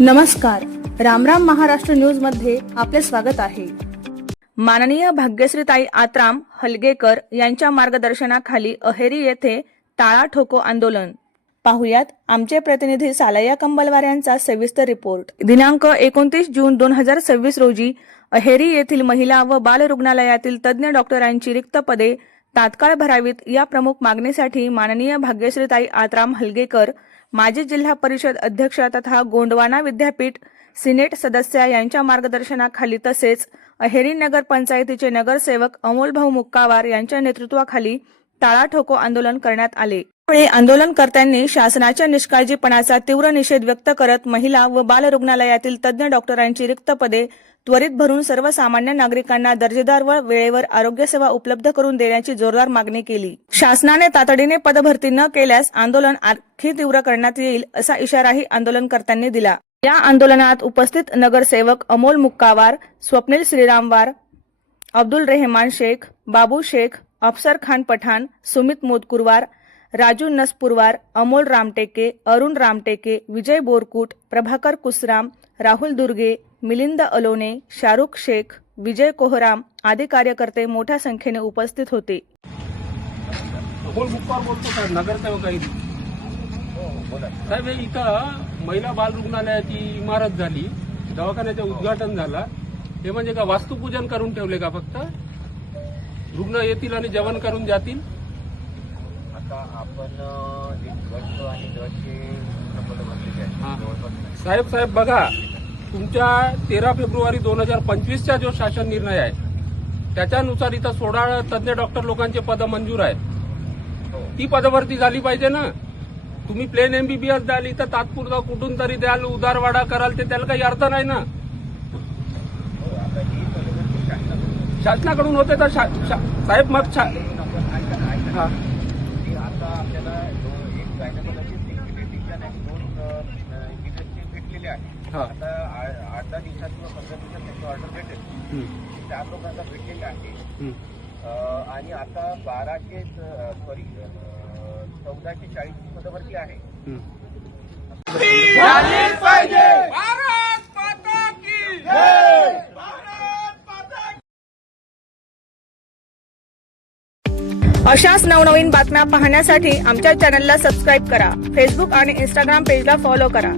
नमस्कार, रामराम महाराष्ट्र न्यूज मध्ये आपले स्वागत आहे। माननीय भाग्यश्रीताई आत्राम हलगेकर यांच्या मार्गदर्शनाखाली अहेरी येथे टाळा ठोको आंदोलन। पाहुयात आमचे प्रतिनिधी सालय्या कंबलवार यांचा सविस्तर रिपोर्ट। दिनांक 29 जून 2026 रोजी अहेरी येथील महिला व बाल रुग्णालयातील तज्ञ डॉक्टरांची रिक्त पदे तात्काळ भरावीत या प्रमुख मागणीसाठी माननीय भाग्यश्रीताई आत्राम हलगेकर, माजी जिल्हा परिषद अध्यक्ष तथा गोंडवाना विद्यापीठ सिनेट सदस्य यांच्या मार्गदर्शनाखाली तसेच अहेरी नगर पंचायतीचे नगरसेवक अमोलभाऊ मुक्कावार यांच्या नेतृत्वाखाली टाळा ठोको आंदोलन करण्यात आले। यावेळी आंदोलनकर्त्यांनी शासनाच्या निष्काळजीपणाचा तीव्र निषेध व्यक्त करत महिला व बाल रुग्णालयातील तज्ञ डॉक्टरांची रिक्त पदे त्वरित भरून सर्वसामान्य नागरिकांना दर्जेदार व वेळेवर आरोग्य सेवा उपलब्ध करून देण्याची जोरदार मागणी केली। शासनाने तातडीने पदभरती न केल्यास आंदोलन आणखी तीव्र करण्यात येईल असा इशाराही आंदोलनकर्त्यांनी दिला। या आंदोलनात उपस्थित नगरसेवक अमोल मुक्कावार, स्वप्नील श्रीरामवार, अब्दुल रेहमान शेख, बाबू शेख, अफसर खान पठाण, सुमित मोदकुरवार, राजू नसपुरवार, अमोल रामटेके, अरुण रामटेके, विजय बोरकुट, प्रभाकर कुसराम, राहुल दुर्गे, मिलिंद अलोने, शाहरुख शेख, विजय कोहराम आदी कार्यकर्ते मोठ्या संख्येने उपस्थित होते। अमोल मुक्कावार बोलतो साहेब, नगरसेवक आहे साहेब। इथं महिला बाल रुग्णालयाची इमारत झाली, दवाखान्याचं उद्घाटन झालं, हे म्हणजे का वास्तुपूजन करून ठेवले का? फक्त रुग्ण येतील आणि जेवण करून जातील। आता आपण गट आणि गटचे साहेब बघा, तुमच्या 13 फेब्रुवारी 2025चा जो शासन निर्णय आहे त्याच्यानुसार इथं 16 तज्ञ डॉक्टर लोकांचे पद मंजूर आहेत। ती पदभरती झाली पाहिजे ना। तुम्ही प्लेन MBBS द्याल, इथं तात्पुरता कुठून तरी द्याल, उदारवाडा कराल, ते त्याला काही अर्थ नाही ना। शासनाकडून होते तर साहेब मग आता आपल्याला एक गायनाकोलॉजी टिकटिशियन आणि 2 इंजिनियरचे भेटलेले आहेत। आता 8-10 दिवसात किंवा 15 दिवसात त्याची ऑर्डर भेटेल। 4 लोकांना भेटलेले आहे आणि आता 1440 पदभरती आहे। अशाच नवनवीन बातम्या पाहण्यासाठी आमच्या चॅनलला सबस्क्राईब करा। फेसबुक आणि इंस्टाग्राम पेजला फॉलो करा।